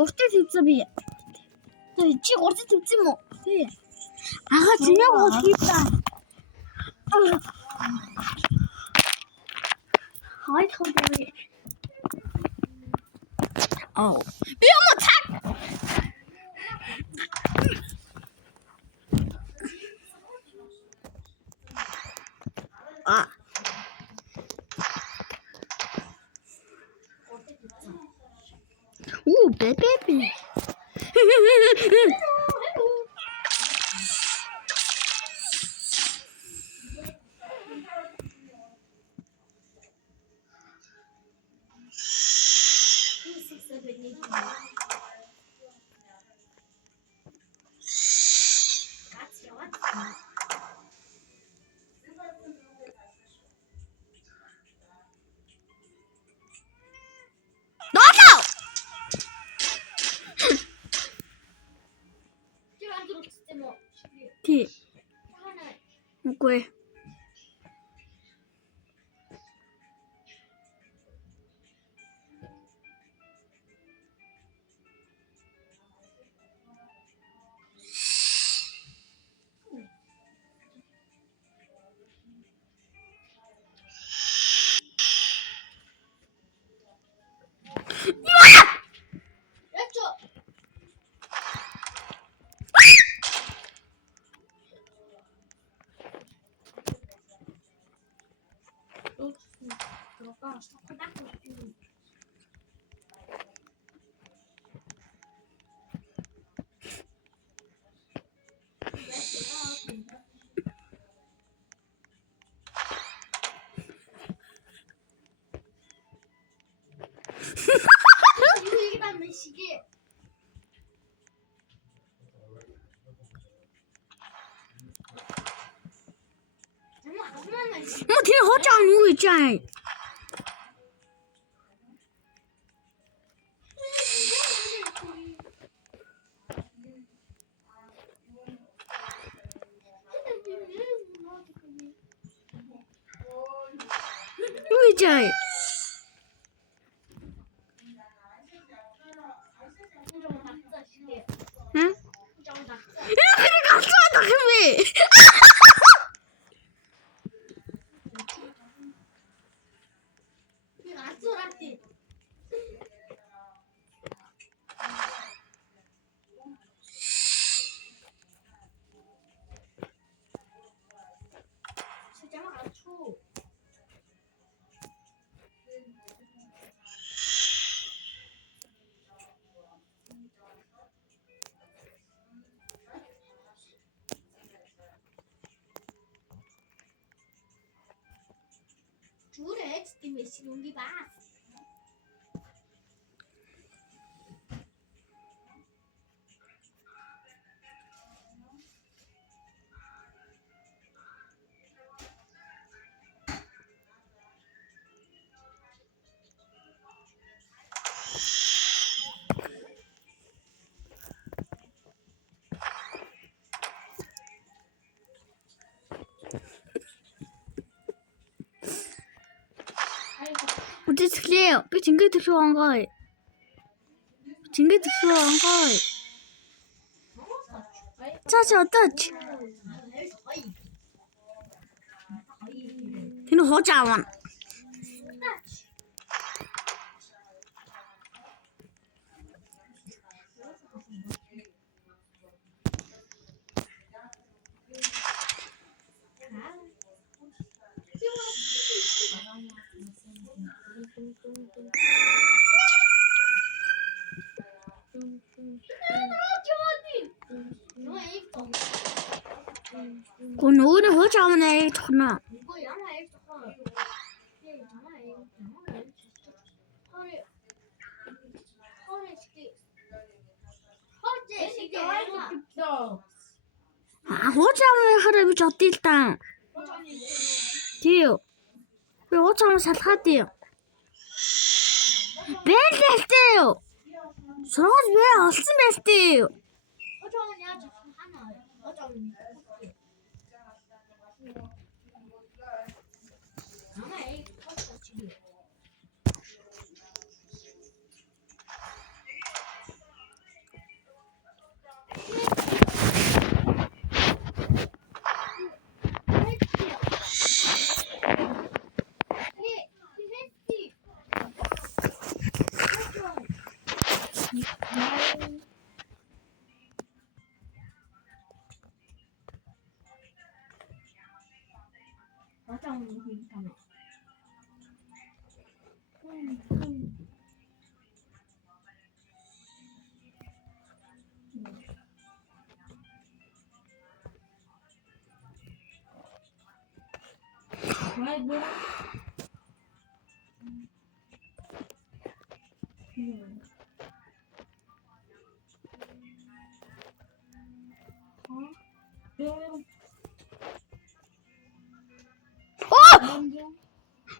Гуртыг тавьсан би. Чи гуртыг тавьсан юм уу? Тий. Ага зинээ гол хийдаа. Хайх хөөе. Аа. Би юм цаг. Baby. Тий. Үгүй. Một thiên hỗ trợ người chạy. Người chạy. Hả? Cái con sao tao không biết. Chú để tìm về xin uống đi ba. 어디 틀려요? 왜 징계 들어온 거예요? 징계 들어온 거예요? 짜지 어떠지? 걔는 호자원. Còn núi nó hứa cho này thật nào. 아, 호장을 하려면 저때 일단 돼요. 왜 호장을 살하대요? 왜 됐대요? 저런 왜 없으면 됐대요?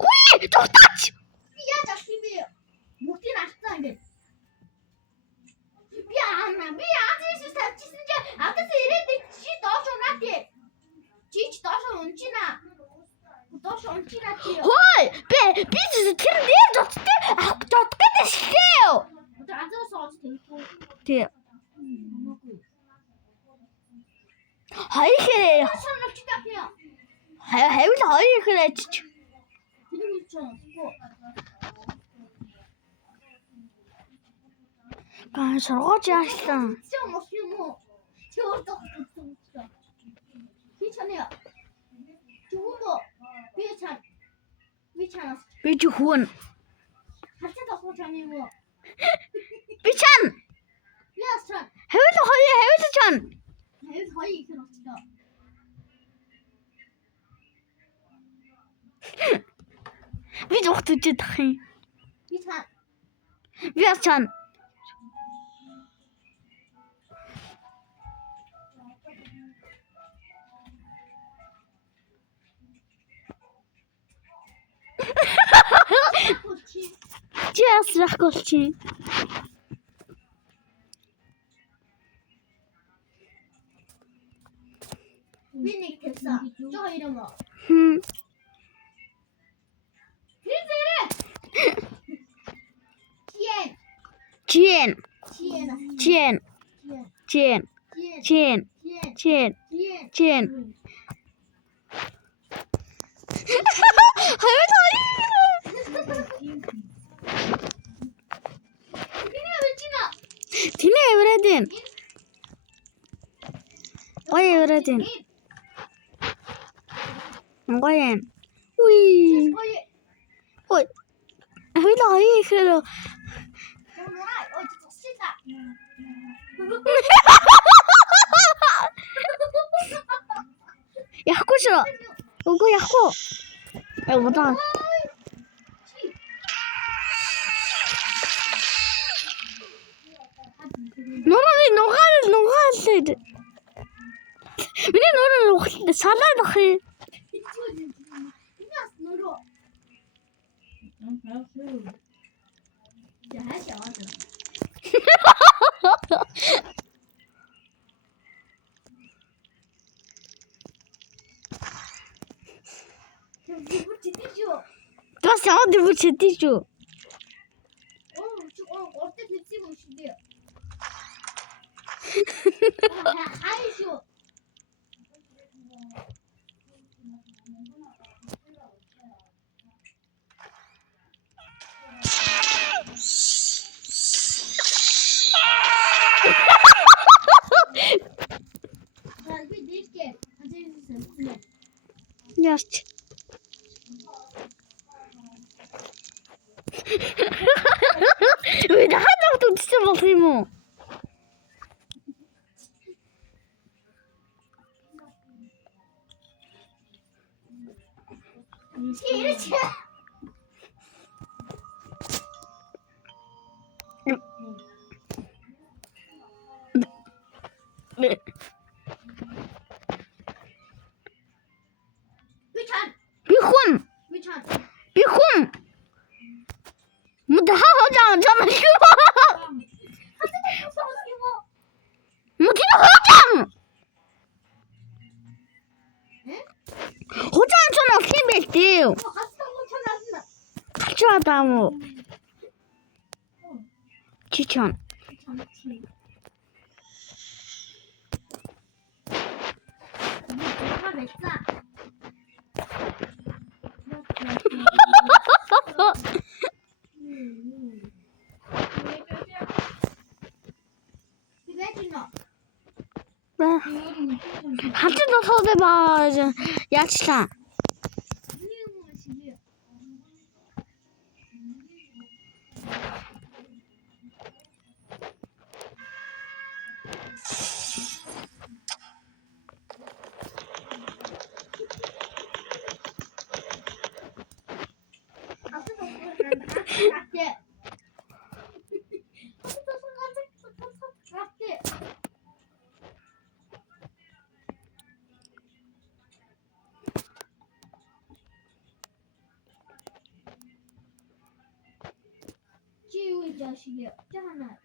Ui, тогтооч. Би яаж авах юм бэ? Бүгдийг авцсан ингэ. Би аазээс тавьчихсан чи авдаас ирээд чи доош унаад. Чи доош унчина. Доош унчина чи. Хой, би тэр дээр дотгод шилээ. Аазаас сууж тэггүй. Тий. Хайхээ. Санаач тахиа. Хайвал хоёр хэрэгч. Тэр үуч. Гаа сургууч яашлаа. Чи мос юм уу? Чи өөртөө хэлсэн. Би чанаа. Чүгөө. Би чанаа. Би ч хүн. Хацаа тохоо чанаа юм уу? Би чан. Яас чан. Хайвал чан. Хэв хоёр их болчихлоо. Би зүгтж тах юм. Би чан. Би чан. Чи ясрахгүйч. Би нэг тавьсан. Жоо хоёр юм уу? Тэр зэрэг. Чен. Тинэ эврэдэн. Ой эврэдэн. Ngoyen. Ui. Ой. Хоёлаа ихээр яахгүй шүү. Үгүй яахгүй. Удаа. Нугаалээд. Миний нугаа салаад ах юм. Та саунд бүчтэй шүү. Ортой хэлсэн юм шиг дээ. Хайшо. Яач. Ой, дахиад утсан болох юм уу? Би хүн. Мудаа хоожаа жамшгүй. Мудаа хоожаа. Хоожаа ч нэг юм бэлтээ. Чаадаа мó. Чичон. Хатад болохоо баа яачлаа. 이 자식이야. 잖아.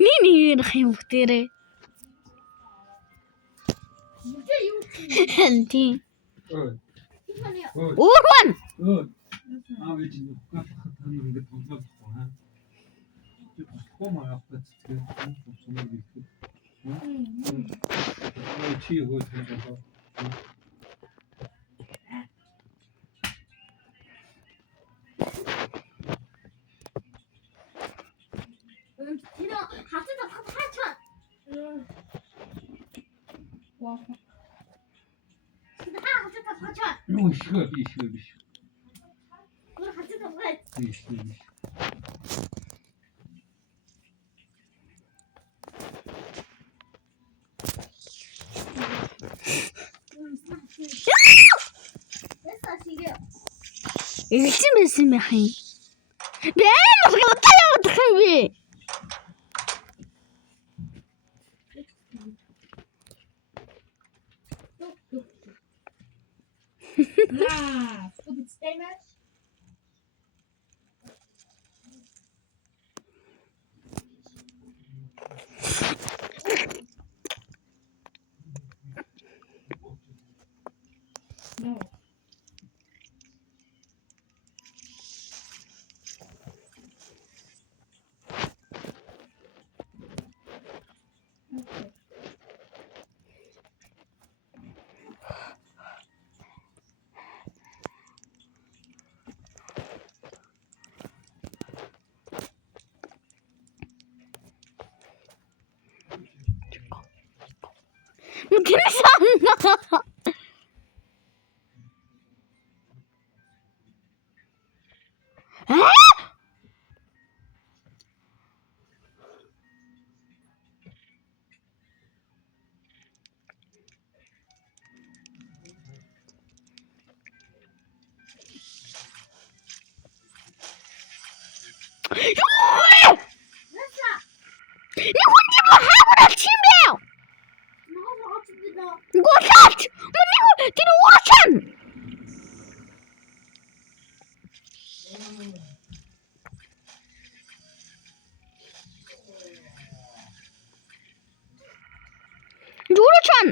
Nini nakahimuktire. Anti. Urwan! Игсэн байсан байх юм. Би амар гутаа явах юм би. Stupid statement. No. Okay. Mungkin sana. Ni hundi mo hamra chimeo. Gosat! Maniho tinuwasan. Juro-chan.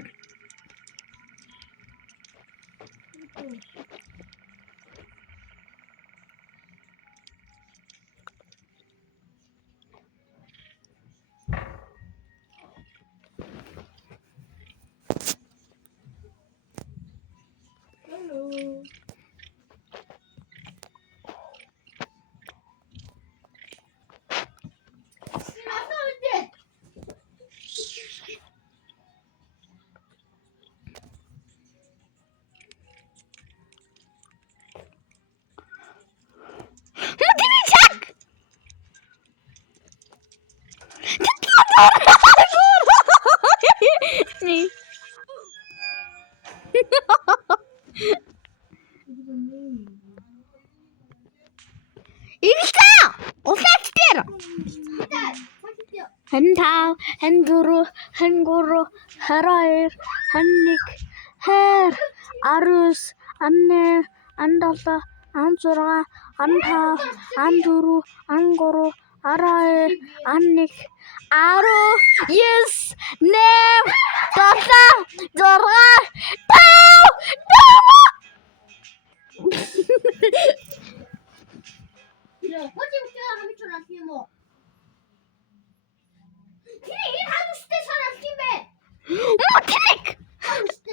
Hello. Ni. Игсэн! Усаачтэр. Хантаа, хангуру, хангуру, хараир, ханник, хэр, 19, 18, 17, 16, 15, 14, 13, 12, 11, 10, 9, 8, 7, 6, 5, 그래, 어제부터 하면 전화 팀어. 그래, 이 하고 싶대 전화 팀에. Mechanic! 하고 싶대.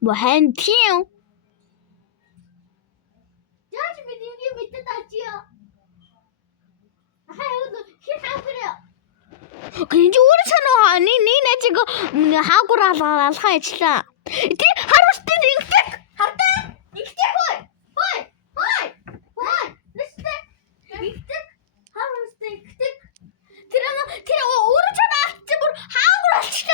One team. 야, 지금 이게 밑에 다지요. 하여도 힘하고 그래요. 근데 우리처럼 니네 지금 하고라서 사이치다. 이 하루 스티딩 갔다. 이때 헐. 리스트. 이때 하고 싶대. 그때 들어가 우리처럼 집으로 하고라 치다.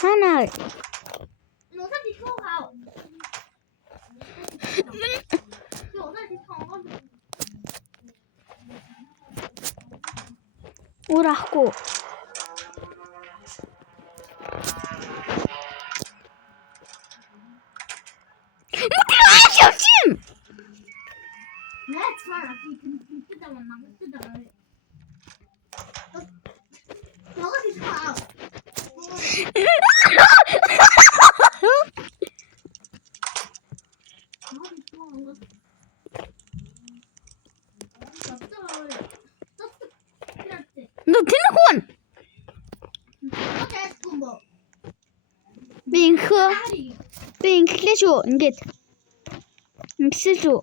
하나. 오라고. 어디가 아쉬웠임? 너 telefoon. Ben klejo ингээд. Мсэлүү.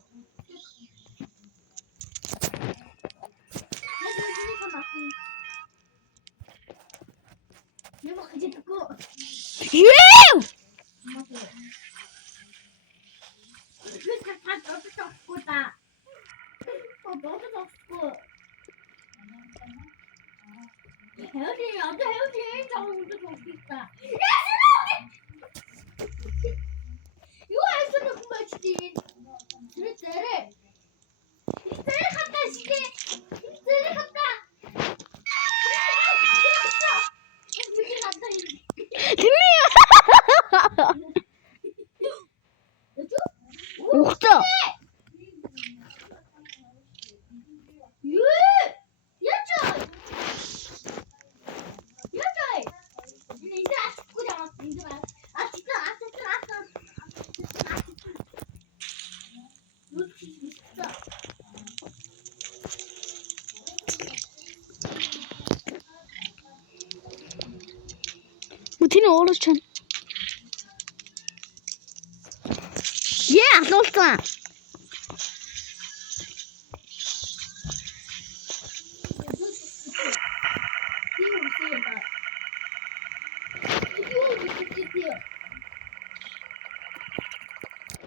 Юу? Ухта. Мөтний оолч чана. Асуултаа.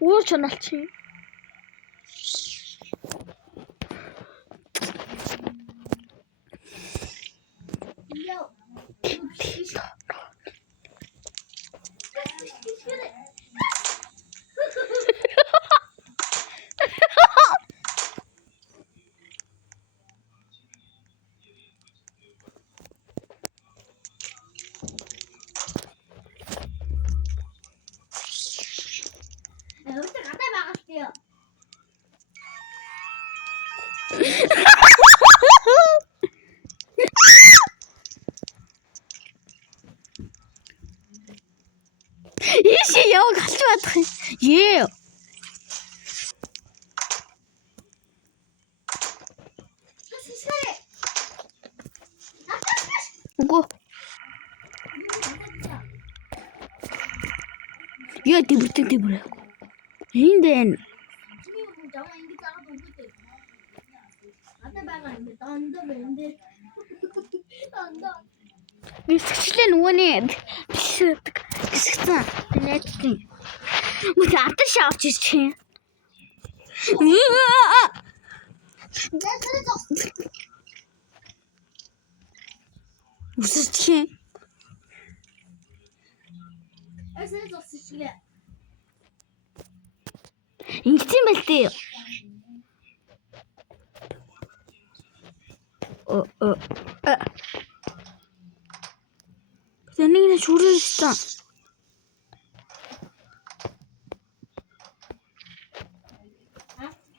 Уур чанал чи. Ийшээ яваг халж бадах юм. Ее. Үгүй. Яа дэврээ. Энд байна. Гисгчлээ нөгөөний гисгцэн тэнэцэн. Мөн атар шавч чи. Үсч чи. Эсээ зогсчихлээ. Ингэсэн байл тээ. Тэнийг нэ шүрээсэн.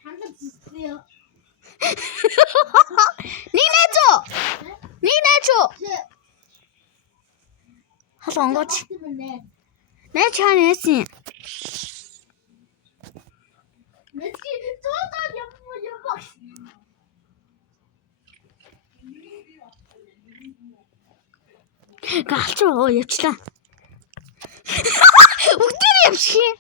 Хандаж зүйе. Нэг найзуу. Халонгоч. Нэ чаана яасан. Мэдээ зөөдөө яваа. Галчуу явчлаа. Бүгдээр явчих.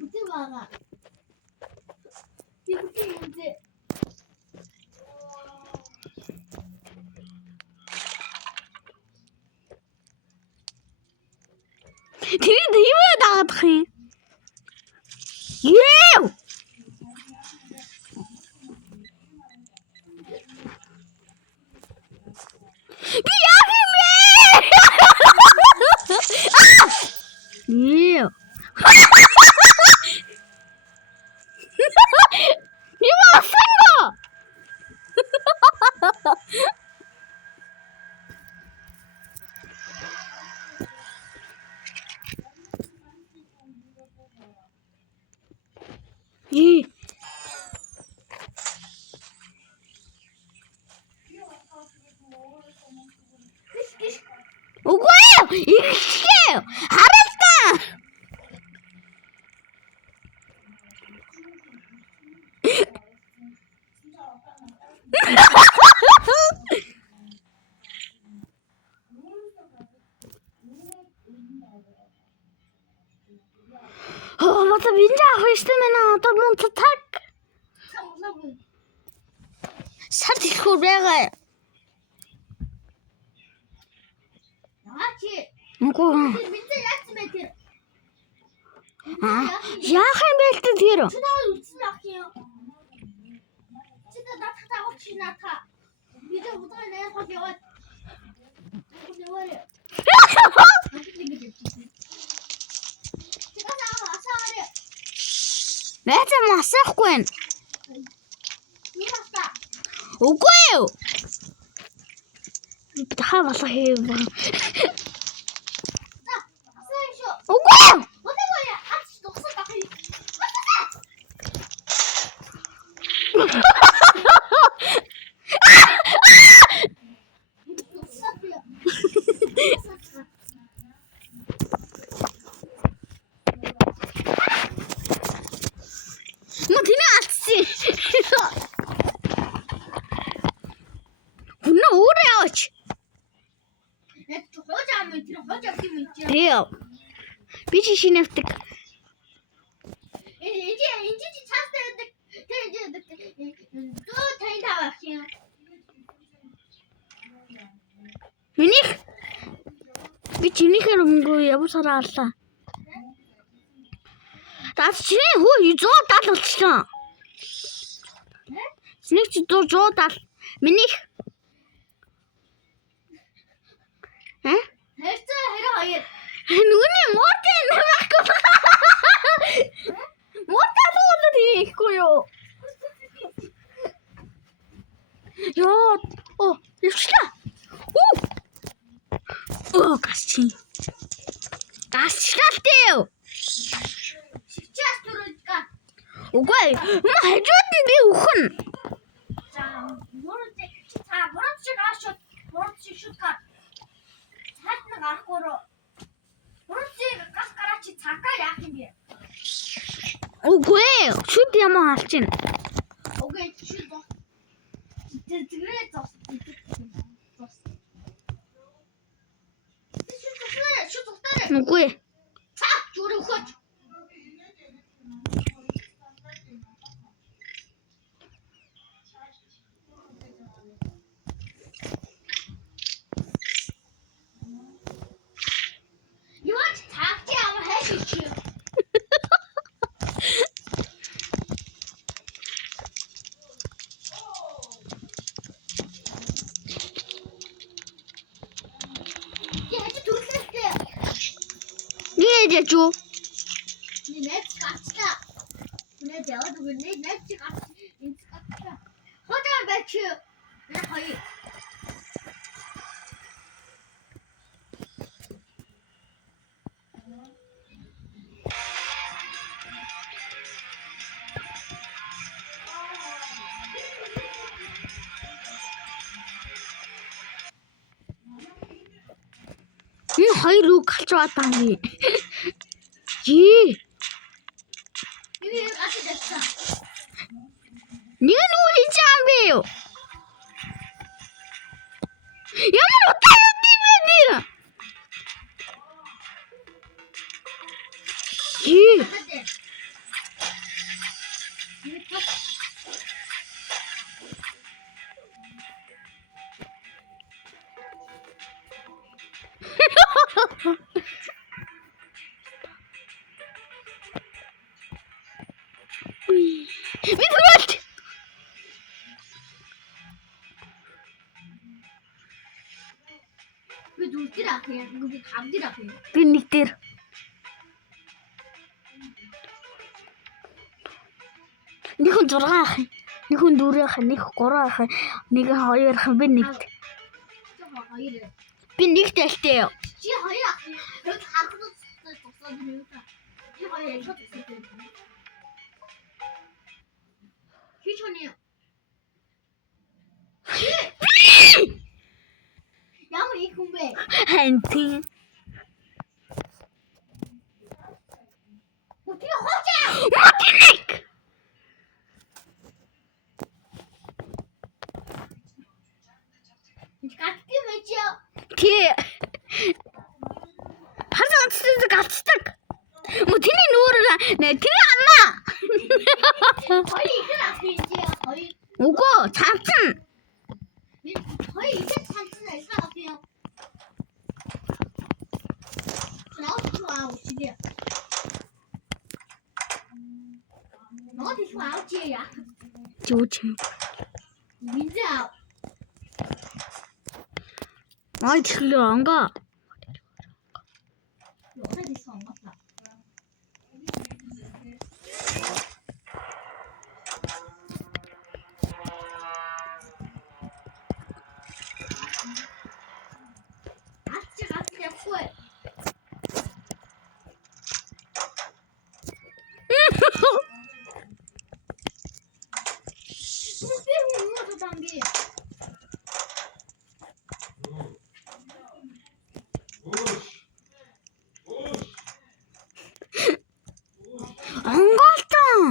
Бүтэн байгаа. Бүтэн үнэ. Тэр тиймээ даадах юм. Яа! Би яах юм бэ? Яа! Яасан? Үгүй ээ! Ихшээ! Харалтаа! Wat heb je daar geweest met een dat mond te tak? Zat ik goed weg? Oké. Мэдээ яасан бэ тэр? Яах юм бэ тэр? Чи надад үлдсэн ах юм. Чи надад тагуулж шинаата. Бид удаа нэр хол яваад. Бэтэ масахгүй. Үгүй ээ. Би хаа болох юм бэ? Үгүй ээ. Би чи шинэвдэг. Энд чи цаастай байдаг. Дөө тань тавах юм. Минийх. Би чинийхэр өнгөө явуулсараа аллаа. Таас чиний хүү 170 болчихлоо. Чиний чи 170. Минийх. Хайрцаа хоёр. Нүний мотын байхгүй. Мотаа болоод ийхгүй юу? Яа, явчлаа. Гасчи. Гасчлаа. Сейчас түрүүлгээ. Үгүй, хажууд нь би үхэн. За, мөрөд чи та мөрөд чи гашууд, мөрөд чи шүтга. Цаад нэг арахгүй руу. Мөрөд чи гас гараа чи цагаа яах юм бэ? Үгүй, шүд юм алчин. Окей, шүд. Тэгрээ зос. Үгүй. Цаа зүрх хөч. Юу ч цаах чи ямар хайш чи. яаж юу? Net kaçta? Ne diyor? Bugün net kaçta? Hocam belki. Ne hayır. Энэ хоёр үг халж байгаа юм. Жи. Yürü kaçacaksın. Нэг нь юу хийж байгаа юм бэ юу? Ямар утаа юм бэ нэр? Жи. Hadi. Yürü kaç. Би түрээд. Bir dur direkt ya. Bir tam direkt ya. Би нэг дээр. Нэг хүн 6 ах. Нэг хүн 4 ах, нэг 3 ах, нэг 2 ах, би нэгт. Hayır. Би нэгт альтай юу? Чи hayır. Yok hakkında tutsadım yok. Чи hayır. Çok tutsadım. Hiç onu. Yağmur ilk kumbe. Хантин. Bu bir hoca. Математик. Kaçtı mı ya? Тий. Хасан цэцэг гацдаг. Мо тэний нүүр нэ тэр амнаа. Hayır iki dakika ya. Hayır. Үгүй цавцсан. Hayır iki dakika ne yapıyor? Şuna şu an şimdi. Ne oldu şu an ya? Жүүч. Bize. Ай тэглээ ангаа. Yok hadi son bakla. Açık koy. Bu bir huyudan bir. Ангаалтан.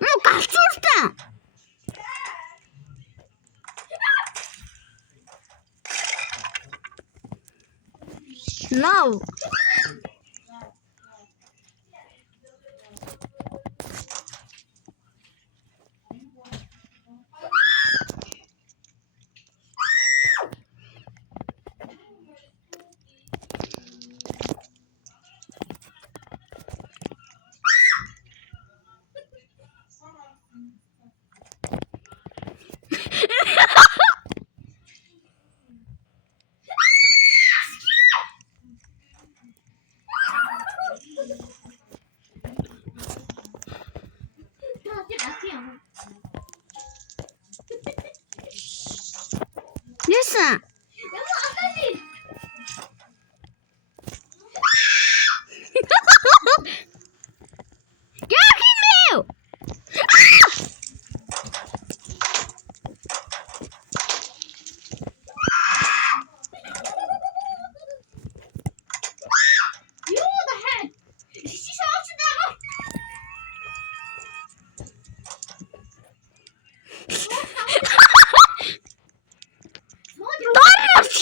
Мо галзууртаа. Now. Яасан? Ama akıllı. Яах юм бэ? You the head. Şişi şaşırdı. Дорч.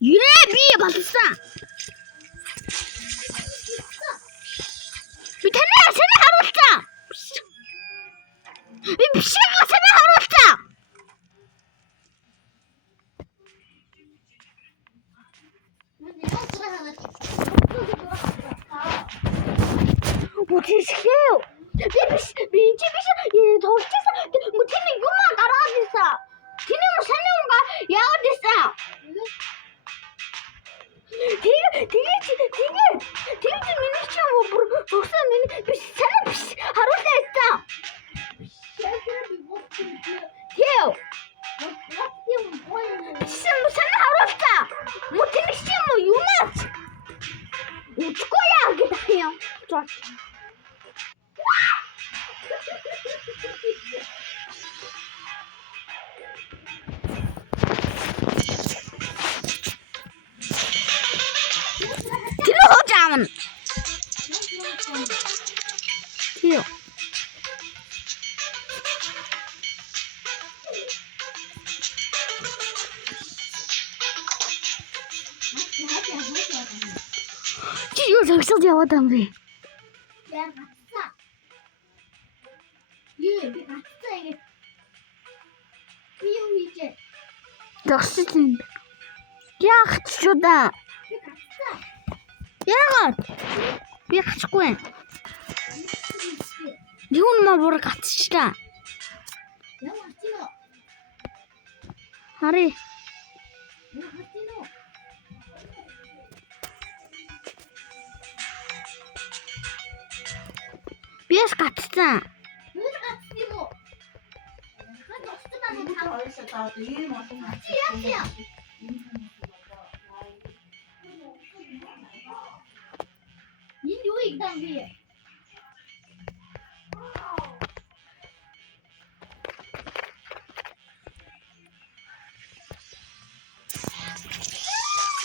Юрэ би болсон. Би танаа санаа харуулцаа. Би бишээ санаа харуулцаа. Ne oldu? Бүтээсхээ. Би чи биш тоолчихсан. Мөтний юм гараад ирсэн. Тэний сайн юм яагаад ирсэн? Тэгээд миний ч юм бүр төгсөн миний биш сайн биш харуулсан байсан. Яа. Сайн харуулсан. Мөтний ч юм юу наач? Утгагүй яа гэдэг юм. Hocam. Yok. Yok yoksa cevaptan bir. Ben kaçsa. Yürü bir kaçsa git. Bir yiyecek. Yoksun. Yak şurada. Bir kaçsa. Yak. Bir kaç koyun. Yunuma buraya kaçışta. Ya kaçino. Hadi. Ya kaçino. Bir kaçta. Böyle kaçtı bu. Hadi üstüne bir tane. Ya. Yine o ilkten bir.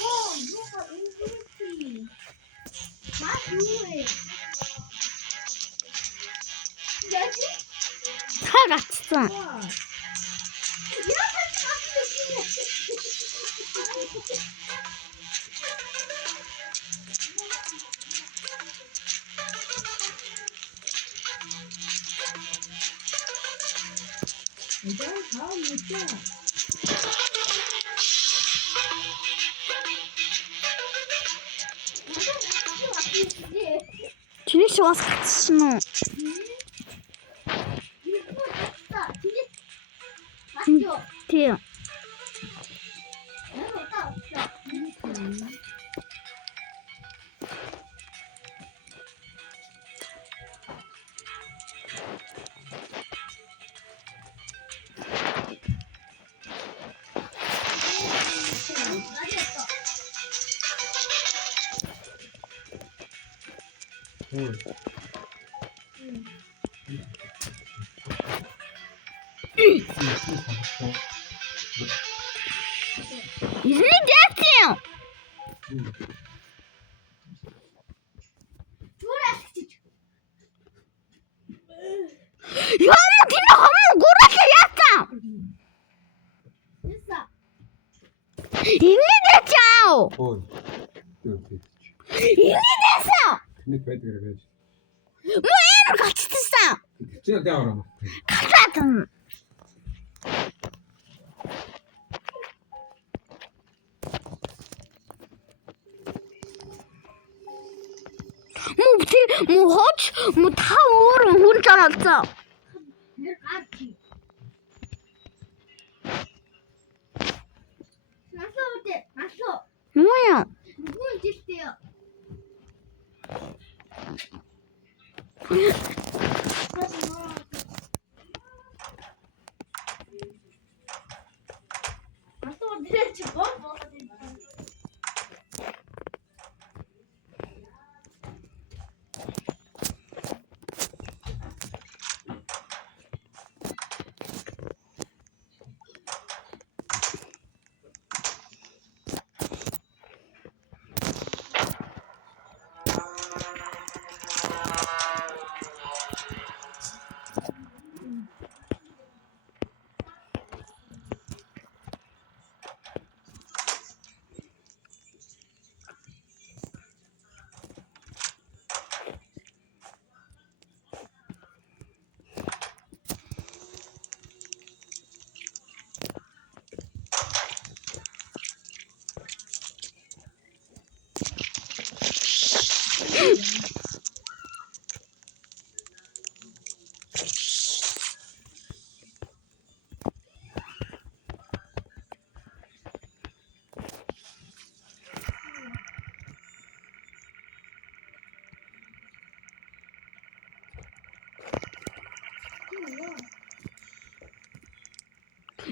Oh, you are interesting. What do you? Gerçek? Ha kaçta. Ya kaç. Şimdi şu az kaçışını. Diyor. İzleyeceksin. Ya Martina hamur kurası yapsam. İzleyeceksin. Ой. İzleyeceksin. Net байд гэрээ байж. Bu en kaçtıysa. Чи даавар юм. Kaçtın. Hoç mu tavur hun çalatsa. Nasıl öde? Nasıl? 뭐야? 누구 있어요? Nasıl öde? Çıkar mı?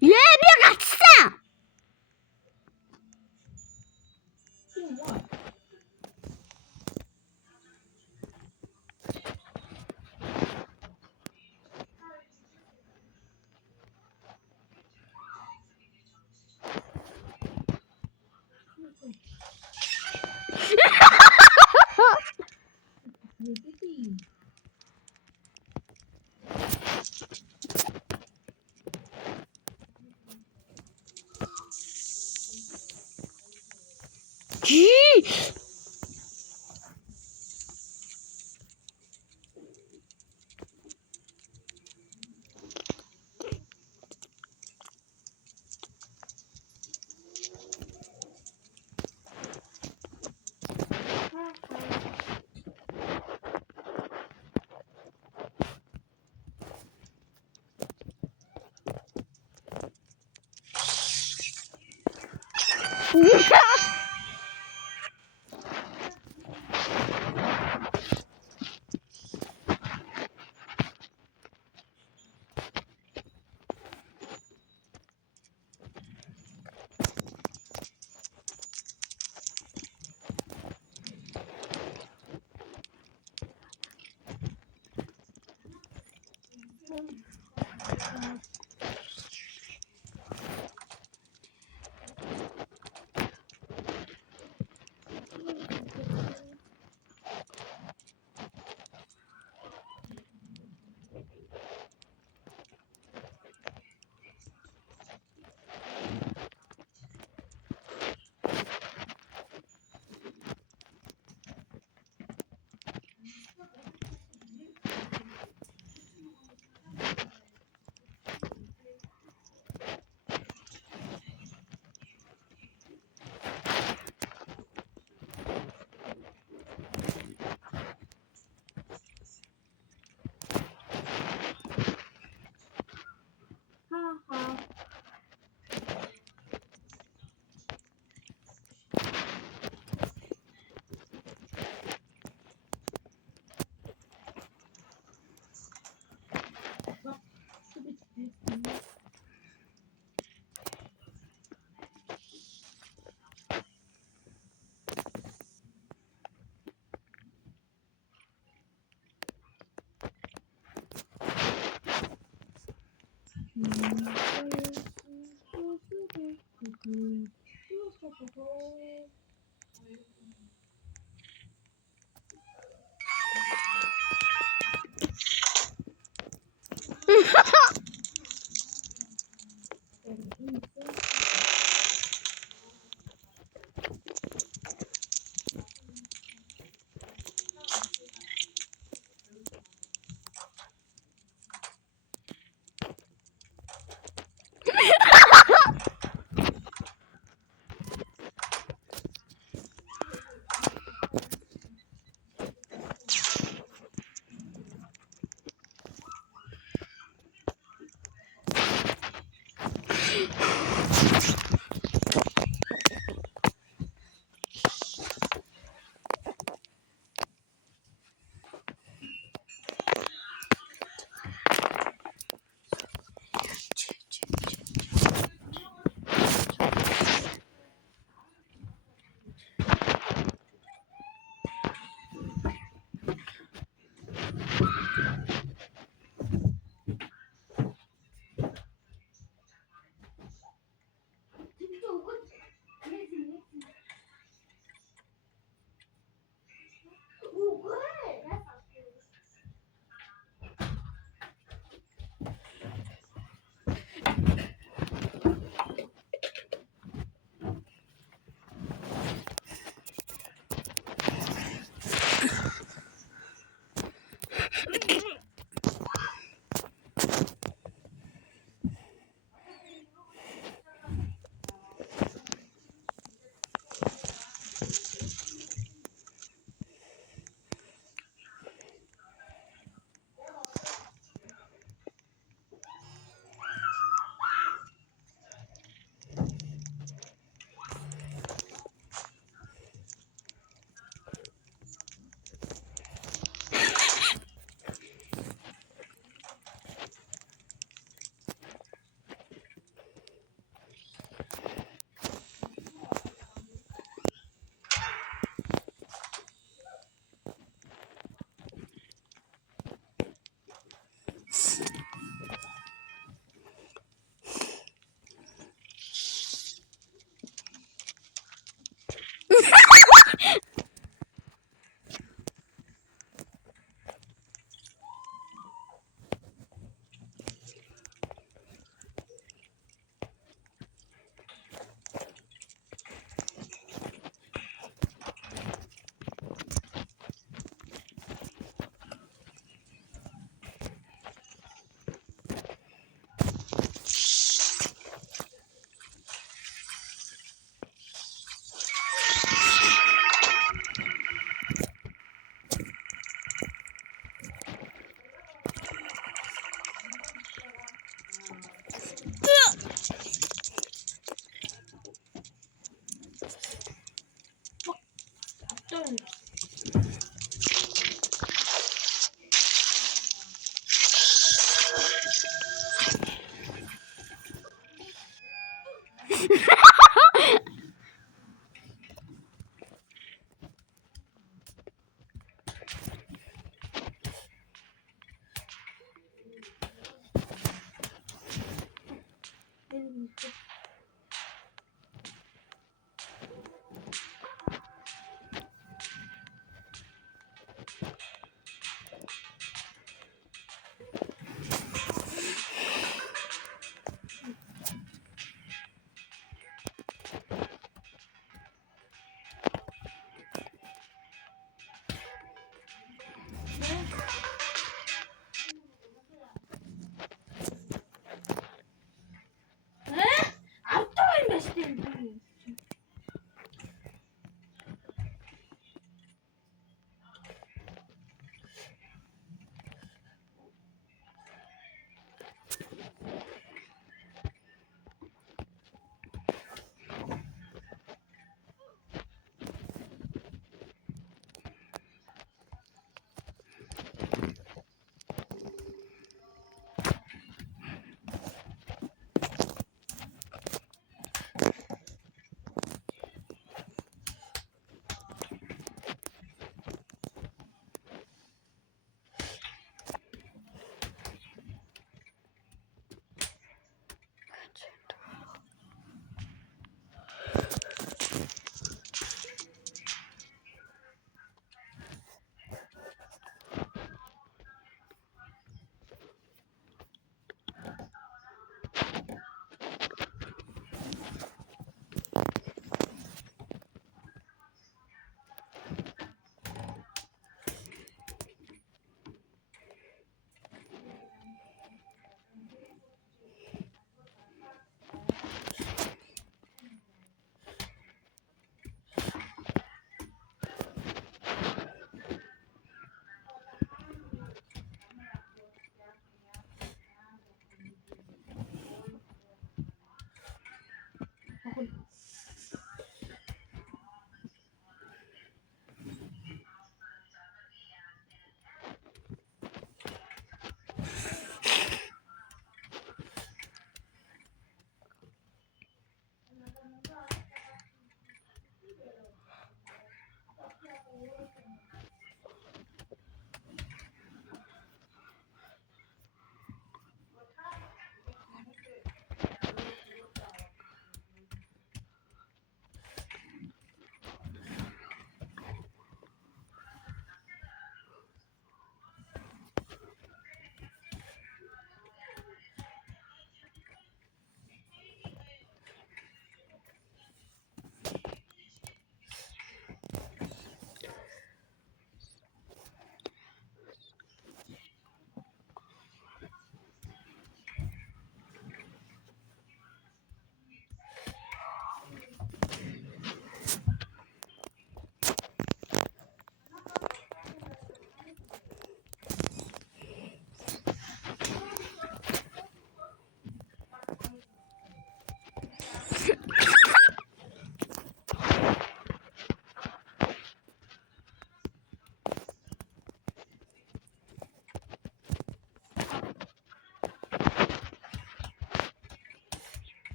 Би гацсан.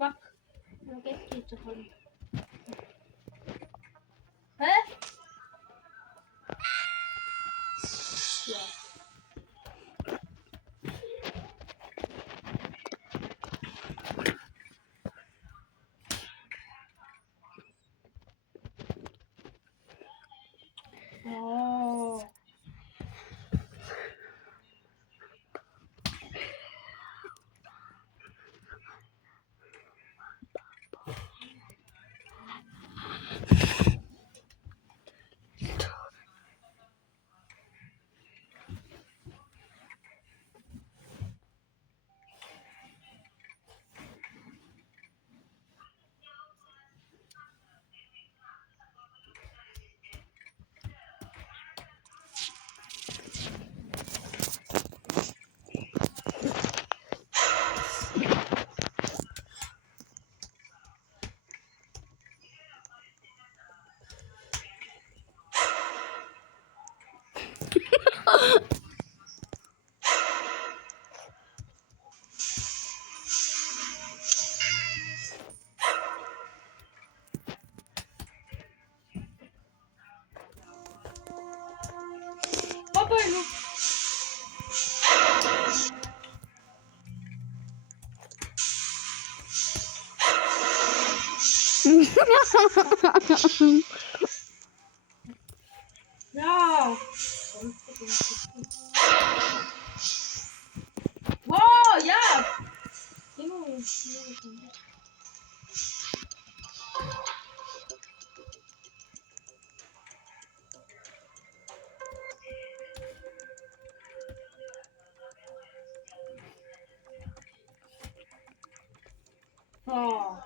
Bak. Geç geçelim. He? Ya. Oo. Бабай ну. Яа. Воо, яа. Юу. Oh.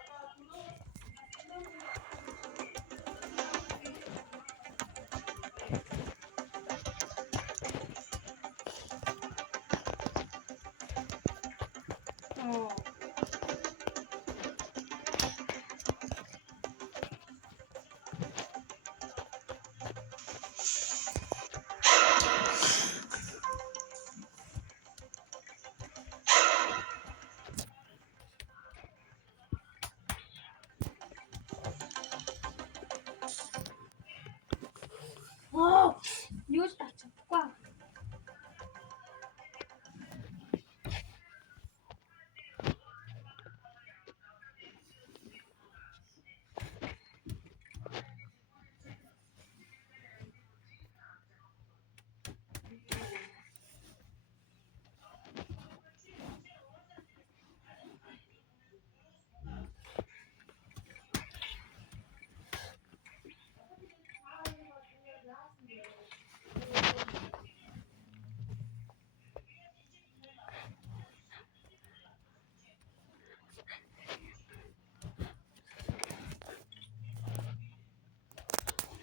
Oh. Oh, use that. Wow.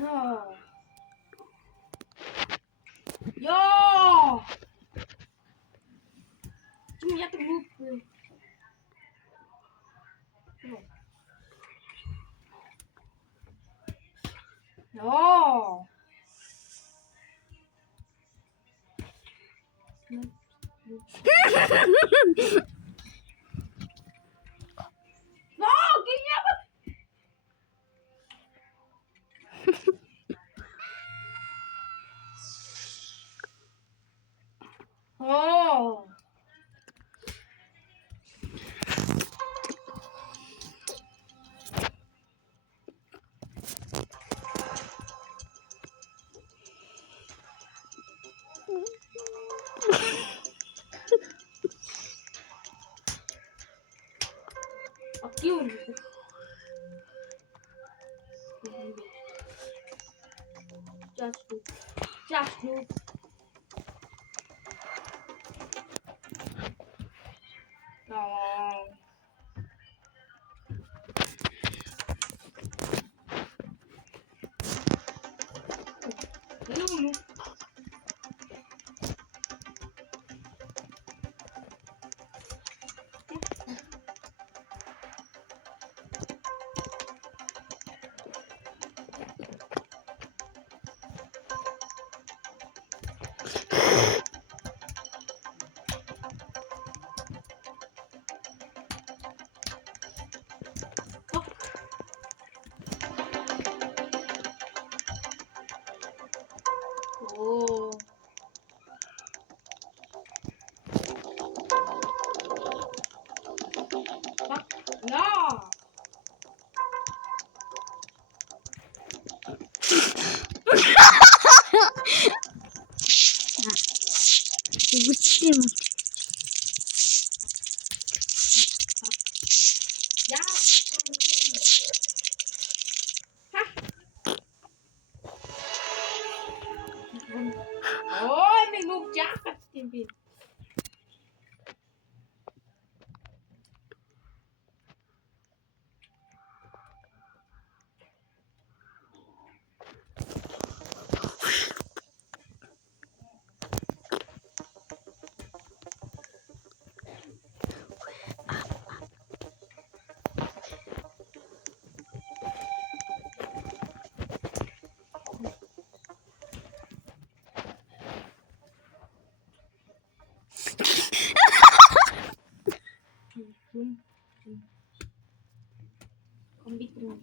Oh. Yo. You have to move. No. No, give me up. Oh. Cute. Just do. No. No. Oh. No. Бучим. Yeah. Oh, may move jacket, Stevie.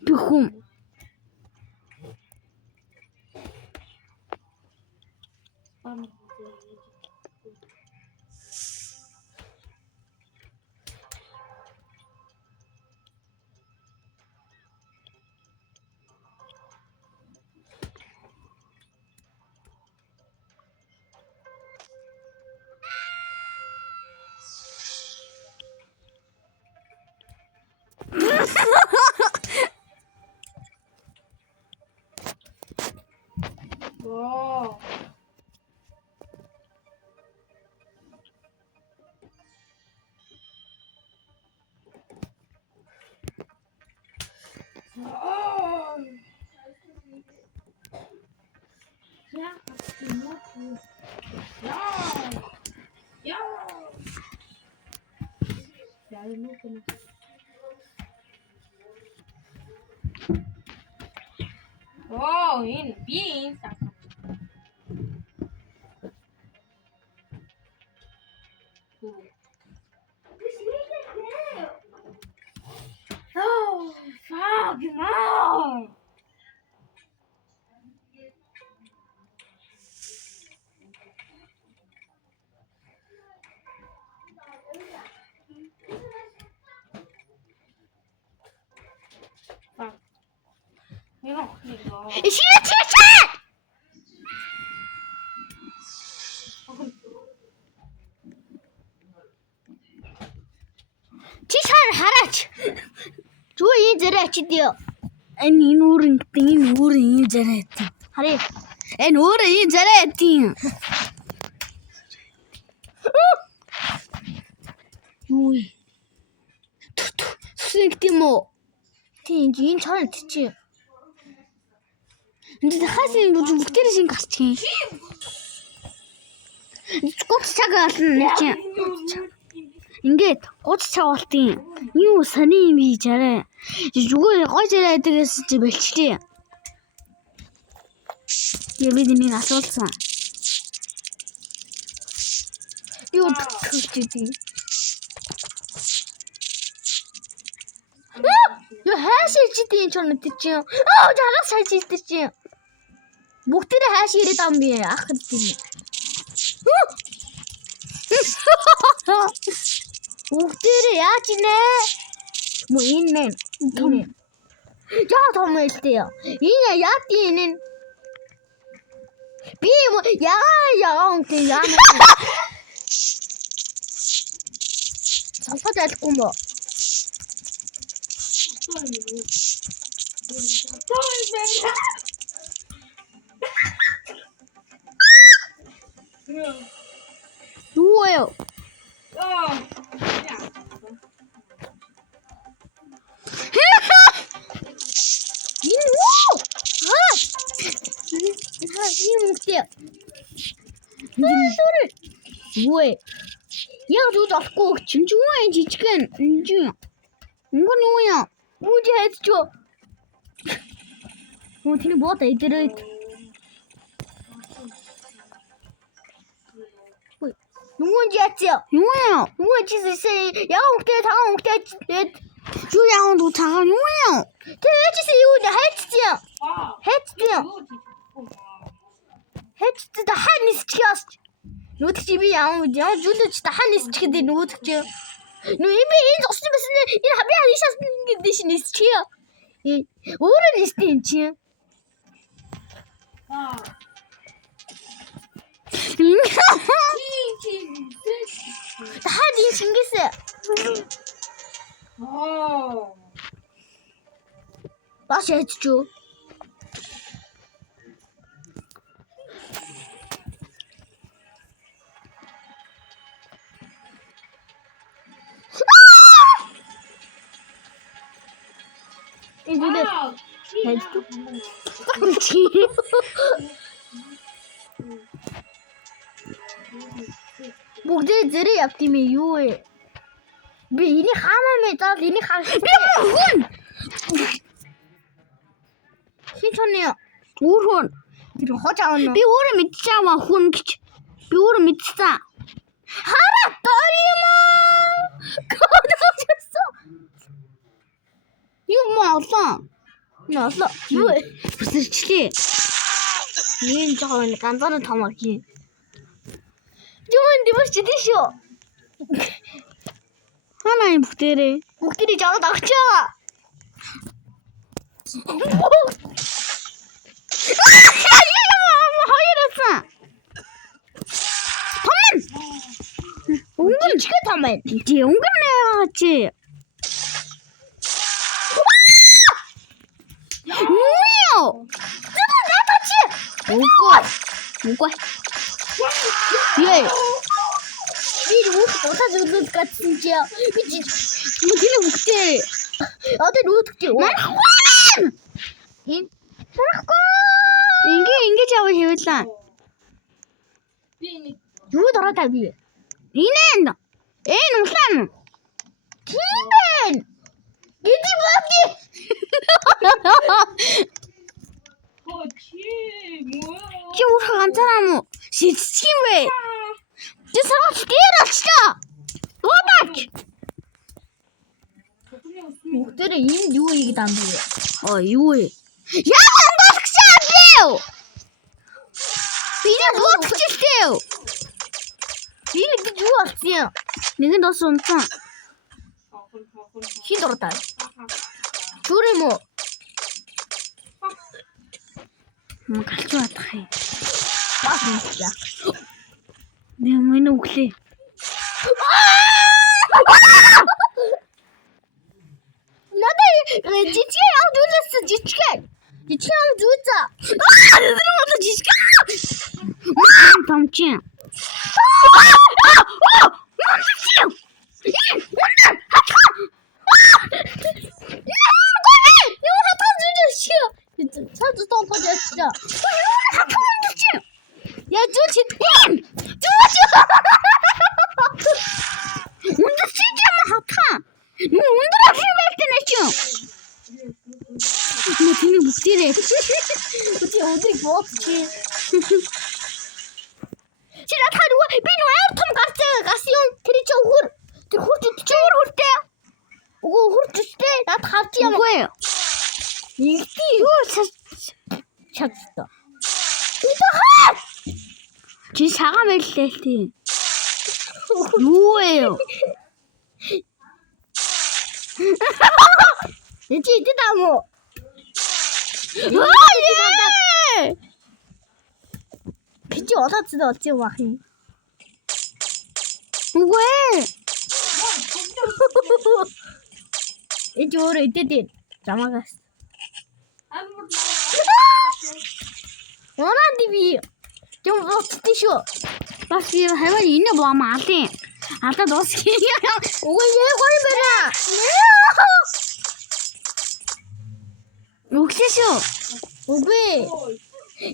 Бухум. 와. Oh, in beans. Oh, fuck no. 이거. Чичхан хараач. Чуу ийм зэрэг чидээ. Энэ нүрэн ийм зэрэг. Харъя. Энэ өөрөө ийм зэрэг тийм. Юу. Сүсэг тийм үү? Тийм энэ чанар тийч. Энд хаасын бүгдээр шин гарчих юм. Гоц цаг болно нэг чинь. Ингээд гоц цаг болтын. Юу сони юм би жараа. Зүгээр гой жараа дээрээс чи бэлчлээ. Ямид нэг асуулсан. Юу тэгчихдээ. Юу хаашаа чидээ энэ чонод тийч юм. Жаргал сайж ийдэр чи. Бүгдээрээ хааш ирээд ам би ах гэдэг. Бүгдээрээ яаж ийнэ? Мо энэ мэн. Яа том хэлтэй. Энэ яа тийм. Би яа онтэй яа. Салфат алахгүй мо. Юу Ой. Яг зүг олохгүй чинжүүн жижигэн энэ. Ингон юу яа? Үгүй хайцчоо. Юу тийм бод идэрээ. Ой. Нүгэн яцаа. Юу яа? Нүгэн чисээ яа өнгөтэй цагаан өнгөтэй юу яа өнгө цагаан юу яа? Тэгээ чисээ юу хайцчаа. Хайцчаа. Хайцчаа ханис чиас. Нүдч би яа зүйлч та ханис чихэд нүдч. Ну энэ зогсож байсан энэ хабяа ийшээс ингэдэж шинэс чи. Өөрөө нэстэн чи. Тахад энэ шингээсэ. Баш яаччуу. Бүгдээ зэрэг явт юм юу вэ? Би энийг хаамаа мэ зал энийг хаа. Би хүн. Хинчоны өөр хүн. Тэр хож аавна. Би өөрөө мэдчихэв хүн гэж. Би өөрөө мэдсэн. Хараа дөрийм. Кодчихсон. Юу маалаа? Наалаа. Юу? Бүсэрчлээ. Ийм жоо ганцаараа томор хий. Юунд димэрчдээ шүү. Ханаа юм бүгдээрээ. Бүгдийг жаваад авчаа. Хоёроо. Өнгөн чигээ тамай. Чи өнгөрнөө чи. Юу? Үгүй. Яа. Би юу бодож үзүүлэх гэсэн чи. Би Мөдний бүгдээ. одоо нүүдгч. Энэ Ингэж аваа хэвлээ. юу дөрөө та би. Инэн. Улаан. Тийм. Эди баки. Чи өөрөө ганцаараа мó шидчих юм бэ? Чи сарч дээр очтоо. Гооч. Бүгдээрээ энд юу хийгээд ам бэ? Юу вэ? Яагаад болгочаа бэ? Би Бүгдчтэй. би гэж юу болсон юм? Нэгэн дос унтсан. Хин дөрөө та. Чүр юм уу? Галч бадах юм. Бас яа. Би мөн өглөө. Надаа жижиг авд үлээсэн жижиг. Жижиг авд үзээ. Тэр жижиг. Томчин. Юу хатан зүжиж. Цаад тоо подяачаа. Я зүж. Үндсэж юм хатхан. Өндөр ахын байлтай нэ чи. Тэний бүгдээрээ. Өдрийг боодчих. Чи надад нөгөө би нөгөө амар том гас юм тэр чи өгөр тэр хурж өчөөр хүртэй. Үгүй хуржтэй надад хавч юм. Үгүй. Игти юу чадсан. Чи сагаа байлтай тийм. Юу вэ? Энд идэв даа мó. Би чи олоод зү олж юм бах юм. Үгүй. Энд өөр идэв замагаас. Онаа диви. Юм боцтой шүү. Бас би хаваа энэ боо маалын. Алдаа дуусгий. Үгүй яа гоё байна. Өглөө шүү. Үгүй.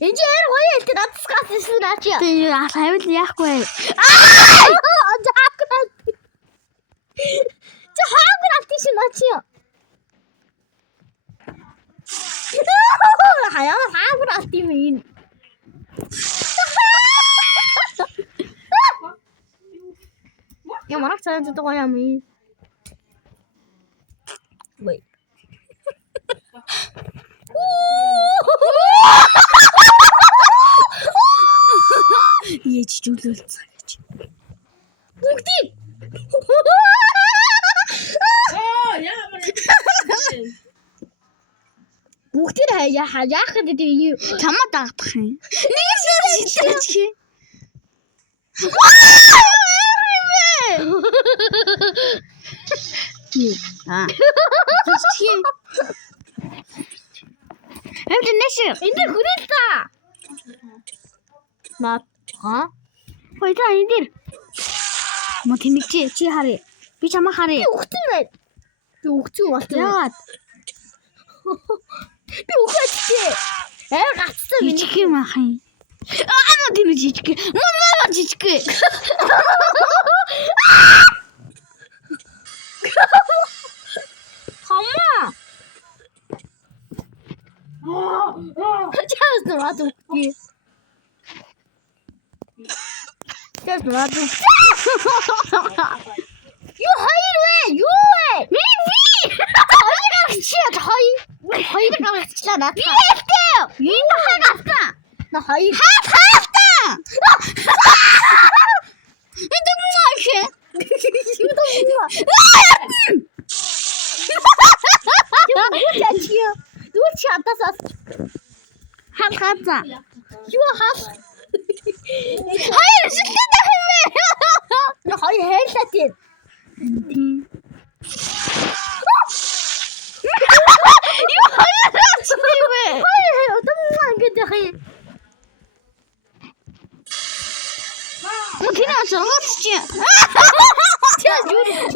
Энд яар гоё хэлтэй надсгаас эсвэл наач. Би хавал яахгүй. Чи хаагур автиш наач. Хаяа хаагур автим ин. Я марах цаан зэт гоё юм ин. Wait. Яж жүлүүлсэн гэж. Бүгдийг. Бүгдийг яах гэдэг юм. Чамаа даадах юм. Нэг шилж чи. Энд нэшэ. Энд хүрэл та. Наа. Хоёроо энэ дэр. Мо тэмэгчи чи харъя. Би чамаа харъя. Үхтэн бай. Би үхтэн болтой. Яагаад? Би үхээчээ. Гацсан миний. Жижиг юм ах юм. Мо тэмэг жижиг. Мо жижиг. Хамаа. Чаас наад үхтээ. Чаас наад. Юу хоёр вэ? Юу вэ? Би. Хоёр агч хоёр. Хоёр агчлаа наад. Би хэлтэй. Энэ хагасаа. На хоёр. Хагасаа. газа. Юу хаас? Хоёр шилдэг юм бэ? Юу хоёр хайрлаа тийм. Юу хоёр шилдэг юм бэ? Хоёр удаа ингэж яах юм? Мөн тэр очоод чи. Юу чи?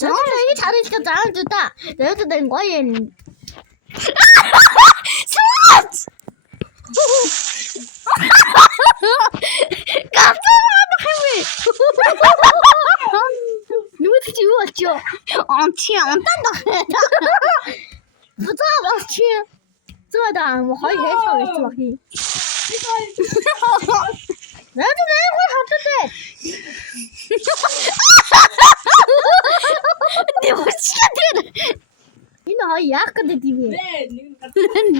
저는 이게 잘하니까 잘하는 좋다. 내가 된 거야. 스마트! 깜짝 놀랐네. 누구 지웠죠? 엉치 안 딴다.不知道去这的，我好几天上也是吧？然后就来我好吃对。네 멋지게你那好약간的地方。 되네.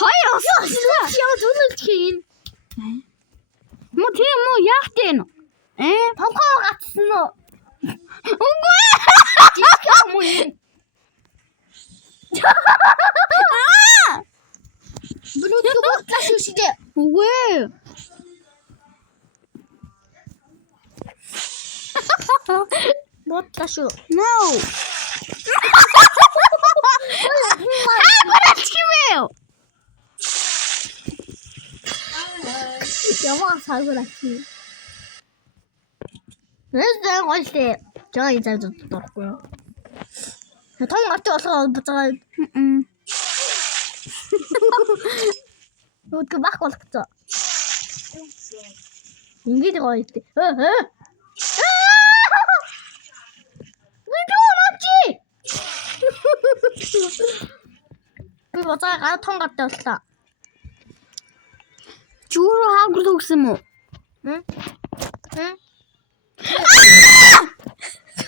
하이 어서要真的亲， 뭐 뒤에 뭐 약대노. 에? 泡泡같이 너。 오고. 지금 뭐 이. 아! 블루투스 다시 시제. 왜? 뭐 다시. No. 아구라치매요. 영화 사고 났지. 그래서 어릴 때 제가 이제 좀 들었고요. 통 같이 와서 보자. 그 막 왔죠. 인기가 어릴 때. 왜 좋아놨지? 그 맞아, 통 갔다 왔다. 주로 하고 독스모. 응? 응?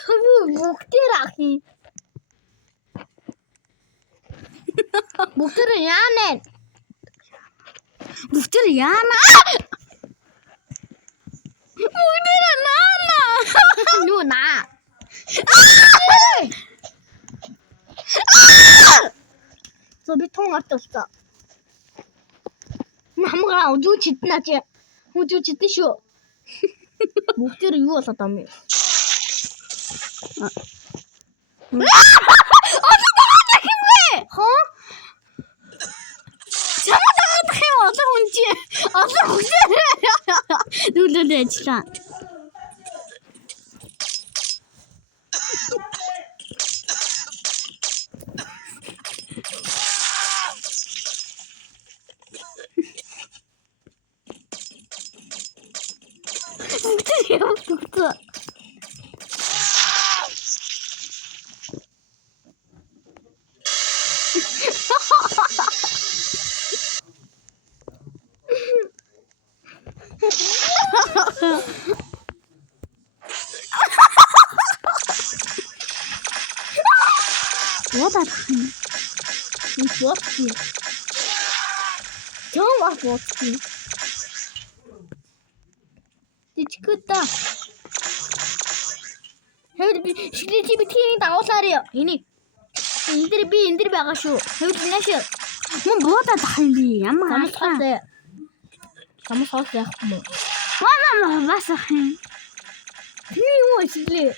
너무 목대라기. 목대를 야네. 목들이 야나. 목들이 나나. 누나. 저기 통 갔다 왔어. 한번 어디 짓나지? 어디 짓듯이요. 목대를 유었었다며. 어서 혼지. 어서 혼지. 누구들 진짜. 목들이야 목들. 뭐다 이 좋았지. 처음 와서 어떻게? 뒤치겠다. 해우디 시리티비 티잉 당호살이요. 이니 인들이 아가쇼. 해우디 내셔. 뭐다 달리 아마 잘못 샀어요. 잘못 샀어요. 뭐. 와나 봤어. 이거 있을래.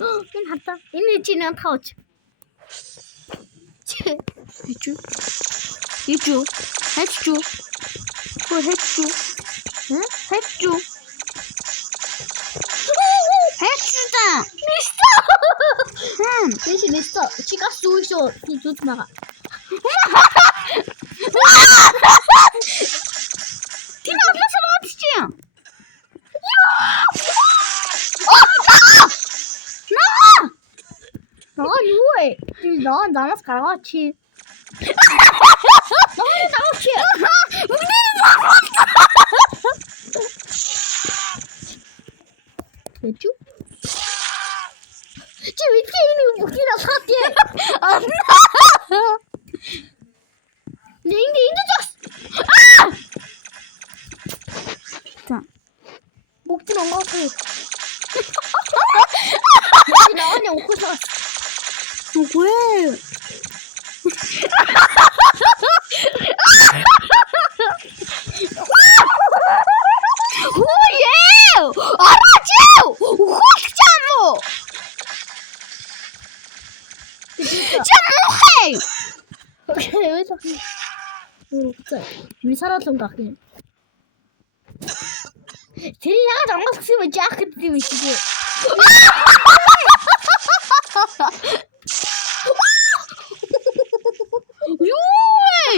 인 하다. 이니 지는 타오치. 해주. 해주. 해주. 뭐 해주. 응? 해주. 해주다. 미스터. 대신 있어. 지가 쏘이쇼. 이 조심하가. 티나 없어서 어디지? 나가 누구해? 나 나나서 가라같이. 너무 나가치. 왜죠? 지금 이렇게 있는 무기랑 사태. 안 나. 내 인제 아! 자. 목줄 안 가고. Хуяа! Араач! Ухуулчихсан мó? Чамхай! 왜 자꾸 왜 살았던 거 같긴 대리야가 장갑 쓰면 쫙 그때 미치고 Юу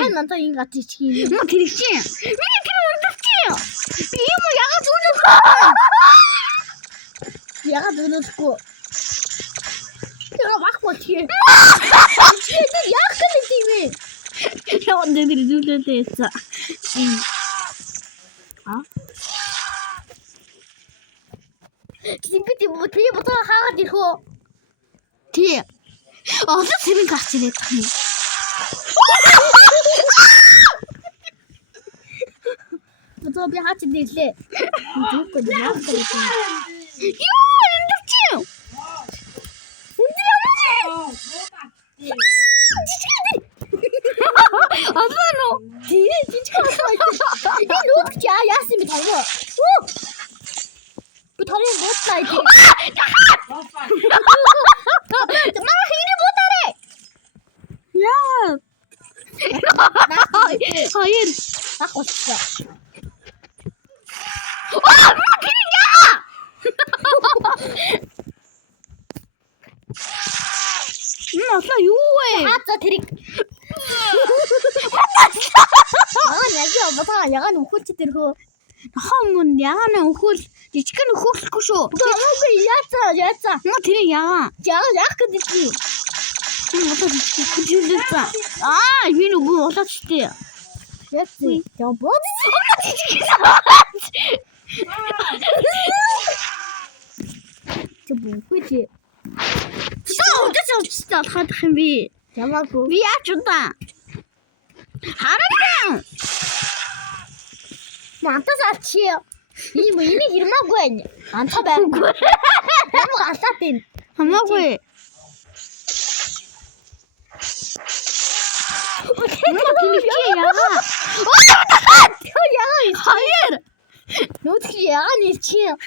вэ? 난또 인 같이 지금 Ма тэрэгч. Миний тэр өндөрч. Би юм уу ягаад зүнэс? 야가 눈을 내가 막 버티게 약간 느낌이 Яа нэр зүйлээ 했어. 지금까지 뭐 뒤에부터 하가지고 Тий. Одоо сэрэн гарч ирээд байна. 부터 비 하치 내래 누구 나 그랬지 Юу өндөрч. 아빠노. 뒤에 진짜 이 노트야 야스미 달려 그 달리면 못다 이제 나 이리 못하래 야. 하이ր. 나 걷자 아빠 요에. 아짜 드릭 야간 야기야 뭐다 야간 우코치 들고 Хамун яана өхөл жижигхэн өхөхгүй шүү. 그거 야짜 Ма тэр яа. 약 그랬지 Би нөгөө болооч тээ. 야지 야 뭐지 저 뭐지 진짜 хадах юм би. 야마고 Би яач удаа. Хараа. 만타사치 이 뭐 이미 이름하고 했니 안 타봐 너무 안 탔대 Хамаагүй. Хайр. 너 어떻게 야간이 있지 야간이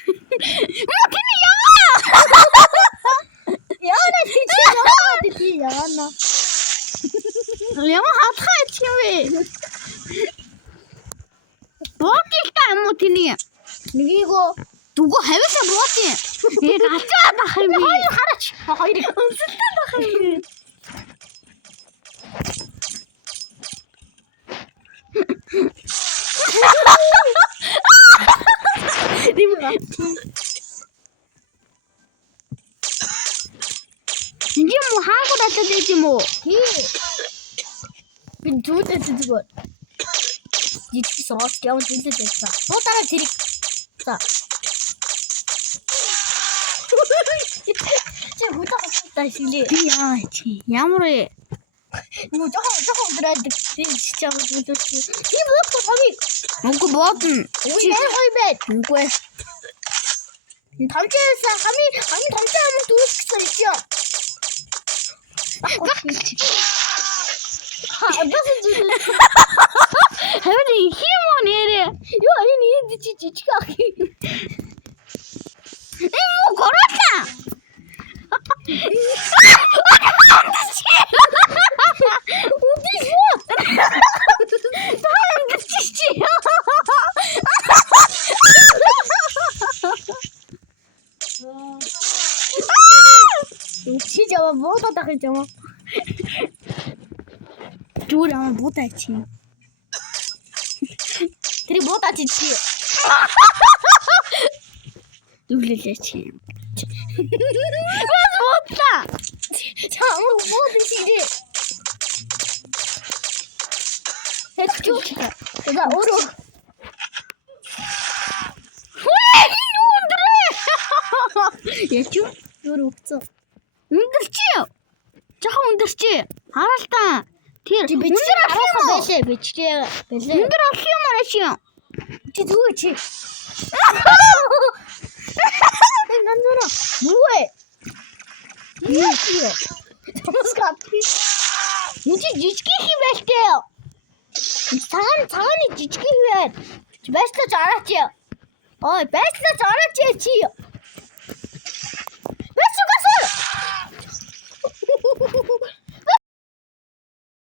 있지 야간아 Яма хатхаа чи вэ? Боотилтай юм уу тэний? 이거 Дүгөө хавьяасаа боотын. Яг ачаад ах юм би. 하라치 하이리 Өнсөлтөд ах юм би. 리브가 Энд юм уу хаагууд атаад байт юм уу? 빈 좋을 때 쓰는 거 니치서 겨우 진짜 됐어 또 따라 드리 자 지금 못 잡았다 실리 Би яа чи ямар вэ? 뭐 조금 들어야 돼 진짜 못 좋지 이 뭐야 저기 Үгүй боодно. 우리 헬베 Үгүй. 담채에서 감이 담채 하면 도우스키서 있죠 무슨 짓을 Хавьд их юм уу нэрээ? 이거 아니니 지치가 Эм гороолаа. 진짜 뭐다 다 그랬죠 Зүгээр ямар буутай чи. 들이 뭐다 지치 Дүглэлээ чи. 뭐다 자 아무 뭐든 지리 했죠 나 오로 Яч юу? 오로 없어 Өндөрч. Жохон өндөрч. Хараалтаа. Тэр 매치를 알아서 매시 매치를 매시 өндөр авах юм араш юм. 지 누구지 난 누나 뭐해 이거 잠깐만 Нүчи жижиг их байлтай. Цагааны жижиг их байна. Байслаж араач. Ой, байслаж араач чи.